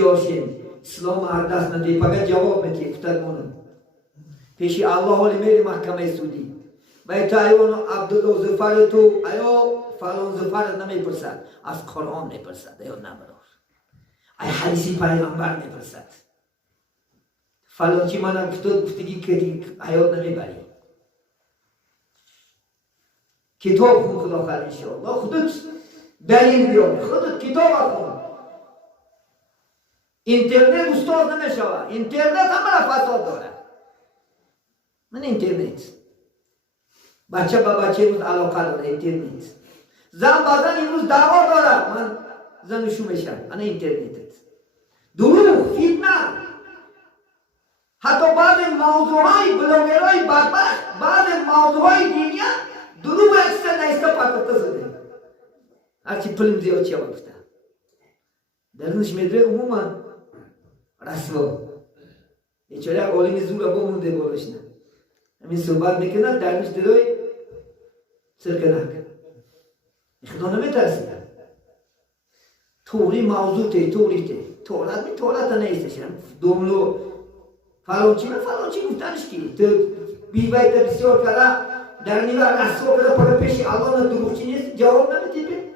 هوشیارشیم اسلام هر دست نده فقط جواب میدی فترمونم پیشی الله ولی میری محکمه سودی باید ایوان عبدالله زفر تو ایا فلان زفر نمیپرسد از قرآن میپرسد ایا نبرار ای حدیثی پیغمبر میپرسد فلان چی منم گفتگی کردی حیات نمیبری کتاب خون خدا خواهد انشاءالله خودت دلیل بیار خودت کتاب خون اینترنت استاد نمیشود اینترنت همه را فساد داره من اینترنت بچه با بچه امروز علاقه داره اینترنت زن بعدن امروز دعوا داره من زنشو میشم انا اینترنت دروغ فتنه حتی بعض موضوعهای بلوگرهای بدبخت بعض موضوعهای دینی دروغ اکثر نیسته پاکتا زده هرچی پلم زیاد چه وقتا درنش میدره عموما رسوا بیچاره عالم زور با مونده بارشنه همین صحبت میکنن درنش دروی سرکنک خدا نمیترسیدن توری موضوع تی توری تی تولت نیستش دوملو فلانچی گفتنش کی تو بیویت بسیار کرده در نیوه رسوا کرده پاک پیش الله دروغچی نیست جواب نمیدید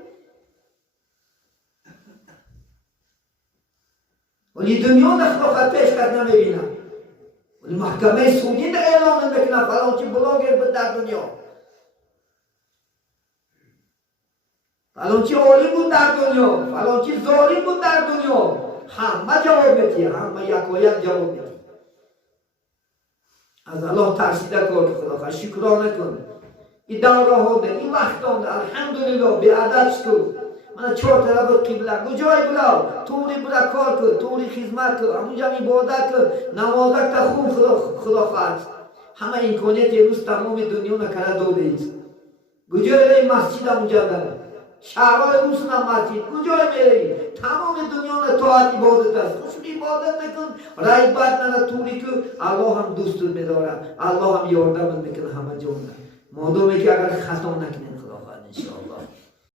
ولی دنیا نخواهد پیش کرد نمیبینم ولی محکمه سودی در اعلام نمیکنه فلانچی بلاگر بود در دنیا فلانچی عالی بود در دنیا فلانچی ظالم بود در دنیا همه جواب میدی همه یک و یک جواب میدی از الله ترسیده کار که خدا خواهد شکرانه کن این دوره ها ده این وقت آنده الحمدلله به عدد شکر من 4 طرف قبله کجای بلا توری بلا کار کن توری خدمت کن همونجا عبادت کن نمازت تا خون خدا خواهد همه امکانیت امروز تمام دنیا نکرده داده ایست کجای مسجد همونجا داره شهرهای روسن مسجد کجای میری تمام دنیا طاعت عبادت است خوش عبادت نکن رایبت نه توری که الله هم دوست می‌داره الله هم یاردمت میکنه همه جا مادامی که اگر خطا نکنین خدا خواهد انشاءالله